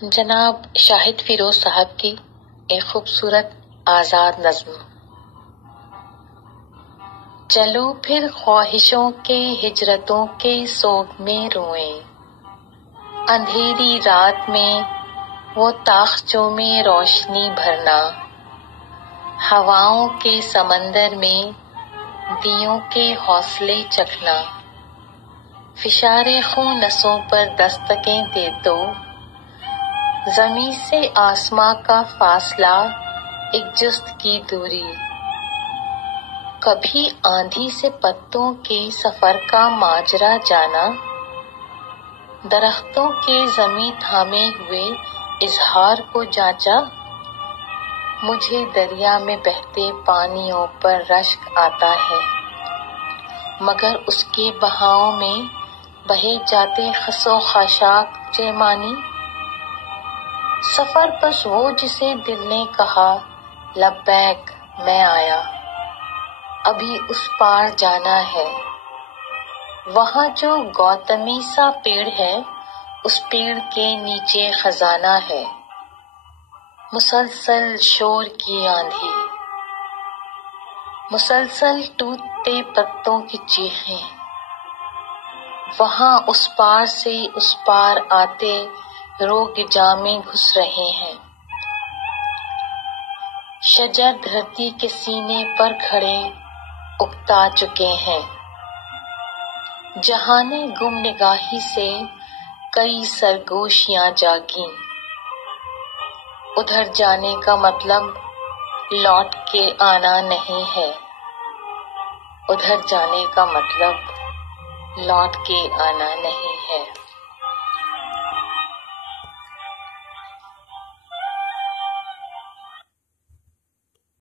جناب شاہد فیروز صاحب کی ایک خوبصورت آزاد نظم۔ چلو پھر خواہشوں کے ہجرتوں کے سوگ میں روئیں، اندھیری رات میں وہ طاقچوں میں روشنی بھرنا، ہواؤں کے سمندر میں دیوں کے حوصلے چکھنا، فشار خون نسوں پر دستکیں دے تو زمیں سے آسماں کا فاصلہ ایک جست کی دوری، کبھی آندھی سے پتوں کے سفر کا ماجرا جانا، درختوں کے زمیں تھامے ہوئے اظہار کو جانچا، مجھے دریا میں بہتے پانیوں پر رشک آتا ہے، مگر اس کے بہاؤں میں بہے جاتے خس و خاشاک تجھے مانی، سفر بس وہ جسے دل نے کہا لبیک میں آیا، ابھی اس پار جانا ہے، وہاں جو گوتمی سا پیڑ ہے اس پیڑ کے نیچے خزانہ ہے، مسلسل شور کی آندھی، مسلسل ٹوٹتے پتوں کی چیخیں، وہاں اس پار سے اس پار آتے روگ جامیں گھس رہے ہیں، شجر دھرتی کے سینے پر کھڑے اکتا چکے ہیں، جہانے گم نگاہی سے کئی سرگوشیاں جاگیں، ادھر جانے کا مطلب لوٹ کے آنا نہیں ہے، ادھر جانے کا مطلب لوٹ کے آنا نہیں ہے۔